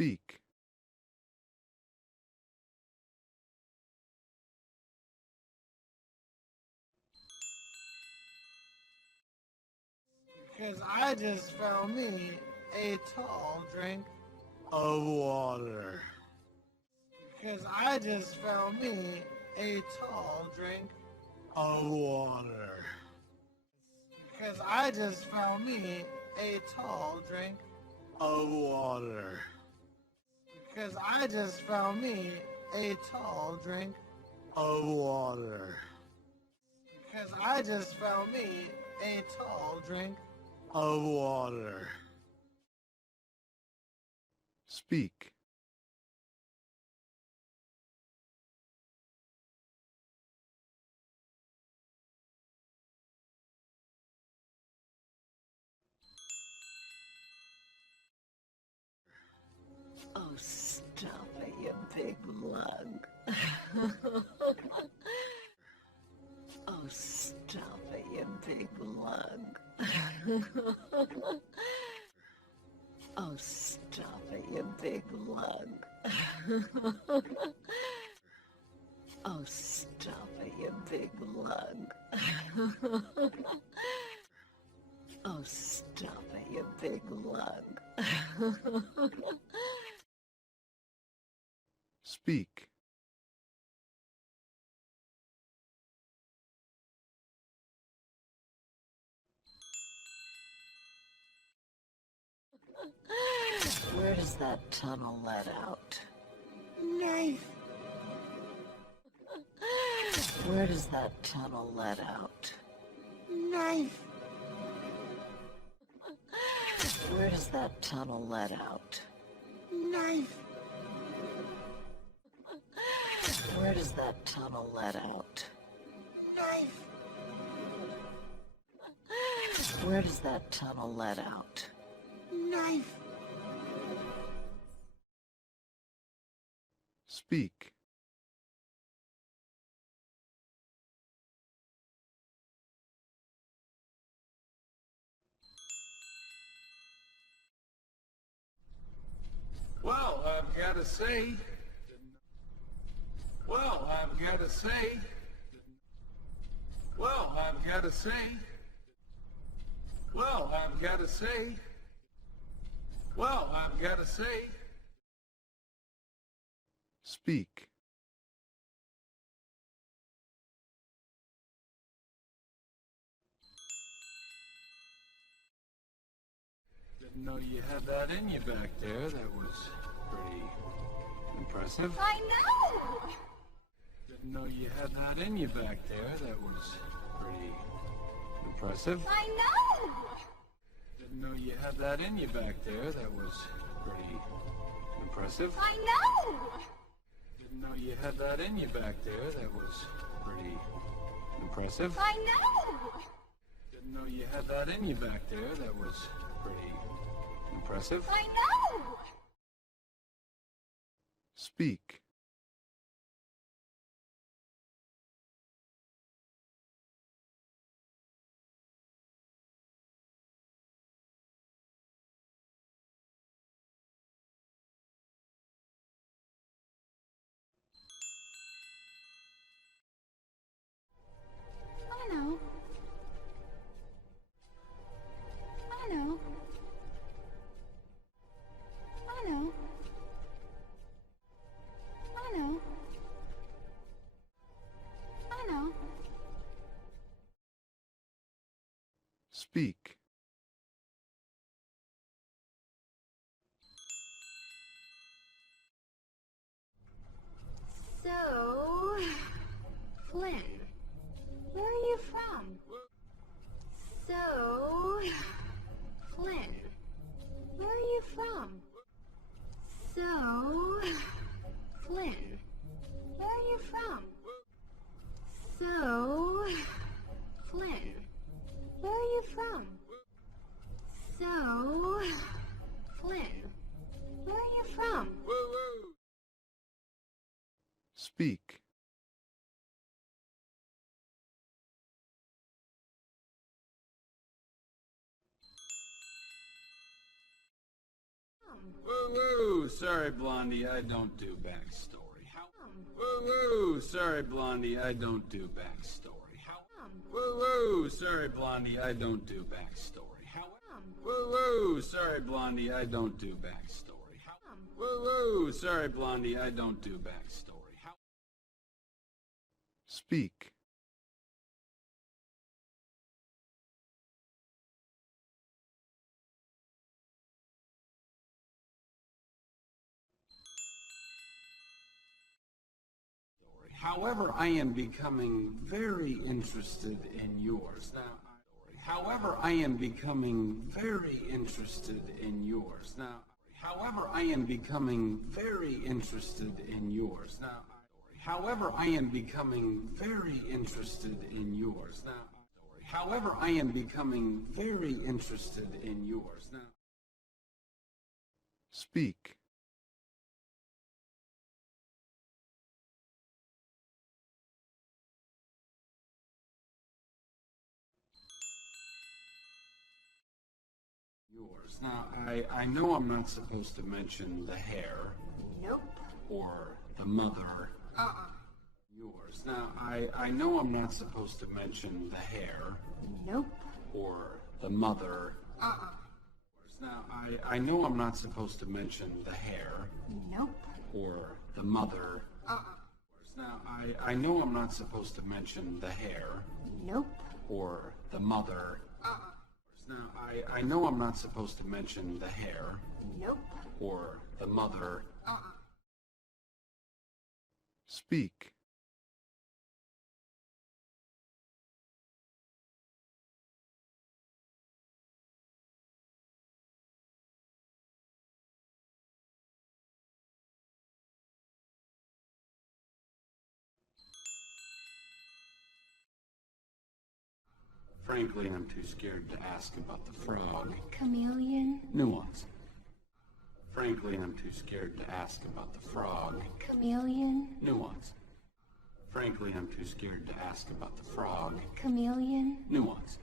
Speak. Because I just found me a tall drink of water. Because I just found me a tall drink of water. Because I just found me a tall drink of water. Because I just found me a tall drink of water. Because I just found me a tall drink of water. Speak. Oh, stop it, you big lug. Oh, stop it, you big lug. Oh, stop it, you big lug. Oh, stop it, you big lug. Oh, stop it, you big lug. Speak. Where does that tunnel let out? Knife. Where does that tunnel let out? Knife. Where does that tunnel let out? Knife. Where does that tunnel let out? Knife. Where does that tunnel let out? Knife. Speak. Well, I've got to say. Well, I've got to say. Well, I've got to say. Well, I've got to say. Well, I've got to say. Speak. Didn't know you had that in you back there. That was pretty impressive. I know! Didn't know you had that in you back there. That was pretty impressive. I know! Didn't know you had that in you back there. That was pretty impressive. I know! Didn't know you had that in you back there. That was pretty impressive. I know! Didn't know you had that in you back there. That was pretty impressive. I know! Speak. I know. I know. I know. I know. I know. Speak. So, Flynn, where are you from? So, Flynn, where are you from? So, Flynn, where are you from? So, Flynn, where are you from? So, Flynn, where are you from? Speak. Woo, sorry, Blondie, I don't do backstory. Woo, sorry, Blondie, I don't do backstory. Woo, sorry, Blondie, I don't do backstory. Woo, sorry, Blondie, I don't do backstory. Woo, sorry, Blondie, I don't do backstory. Speak. However, I am becoming very interested in yours. However, I am becoming very interested in yours. However, I am becoming very interested in yours. However, I am becoming very interested in yours. However, I am becoming very interested in yours. Speak. Yours. Now, I know I'm not supposed to mention the hair. Nope. Or the mother. Yours. Now, I know I'm not supposed to mention the hair. Nope. Or the mother. Now, I know I'm not supposed to mention the hair. Nope. Or the mother. Now, I know I'm not supposed to mention the hair. Nope. Or the mother. Now, I know I'm not supposed to mention the hair. Nope. Or the mother. Speak. Frankly, I'm too scared to ask about the frog. Chameleon. Nuance. Frankly, I'm too scared to ask about the frog. Chameleon. Nuance. Frankly, I'm too scared to ask about the frog. Chameleon. Nuance.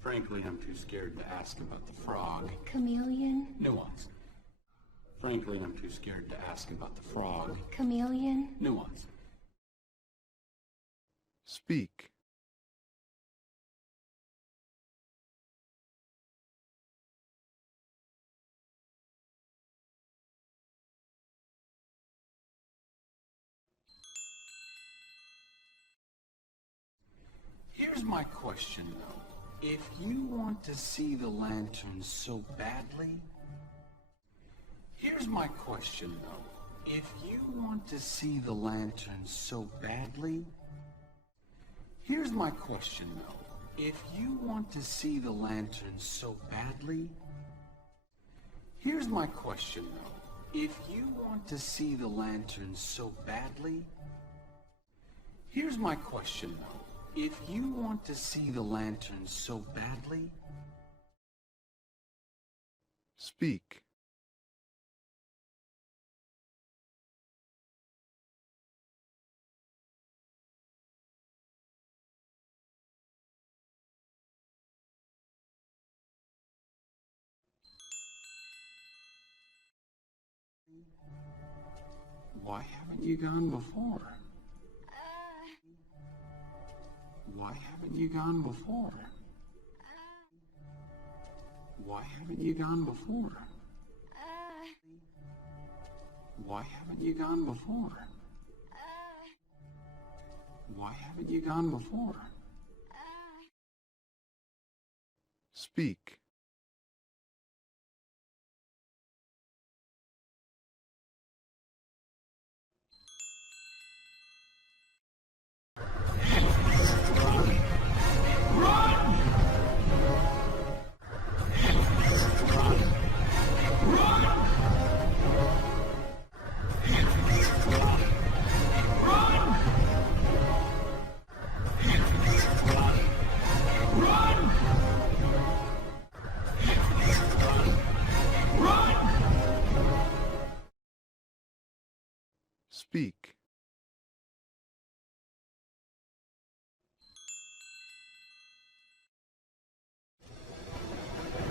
Frankly, I'm too scared to ask about the frog. Chameleon. Nuance. Frankly, I'm too scared to ask about the frog. Chameleon. Nuance. Speak. Here's my question, though. If you want to see the lantern so badly... Here's my question, though. If you want to see the lantern so badly... Here's my question, though. If you want to see the lantern so badly... Here's my question, though. If you want to see the lantern so badly... Here's my question, though. If you want to see the lantern so badly... Speak. Why haven't you gone before? Why haven't you gone before? Why haven't you gone before? Why haven't you gone before? Why haven't you gone before? Speak. Speak.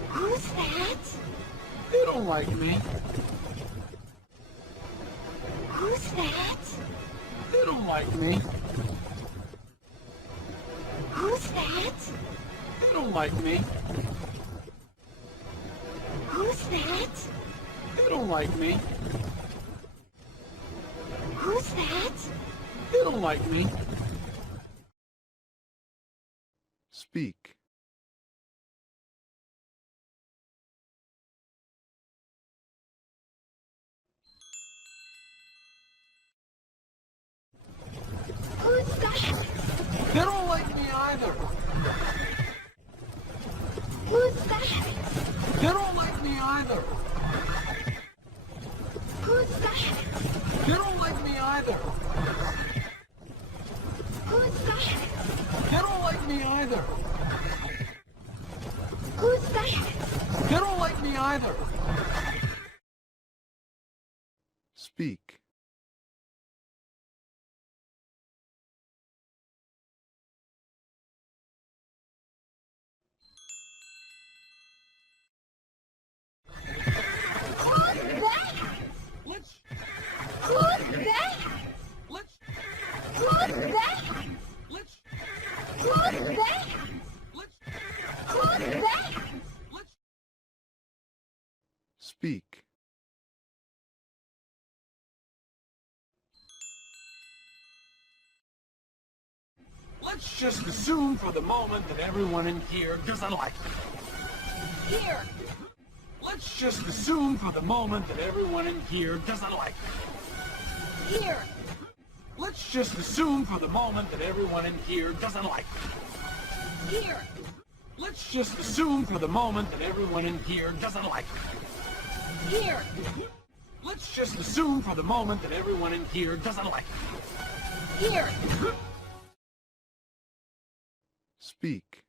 Who's that? You don't like me. that? They don't like me. Who's that? They don't like me. Who's that? They don't like me. Who's that? They don't like me. Speak. Who's that? They don't like me either. Who's that? They don't like me either. Who's that? They don't like me either. Who's that? They don't like me either. Who's that? They don't like me either. Speak. Who's that? Let's Who's that? let's Who's that? let's Who's that? let's Who's that? let's Speak. let's just assume for the moment that everyone in here doesn't like me. Here. Let's just assume for the moment that everyone in here doesn't like me. Here. Let's just assume for the moment that everyone in here doesn't like me. Here. Let's just assume for the moment that everyone in here doesn't like me. Here. Let's just assume for the moment that everyone in here doesn't like me. Here. Speak.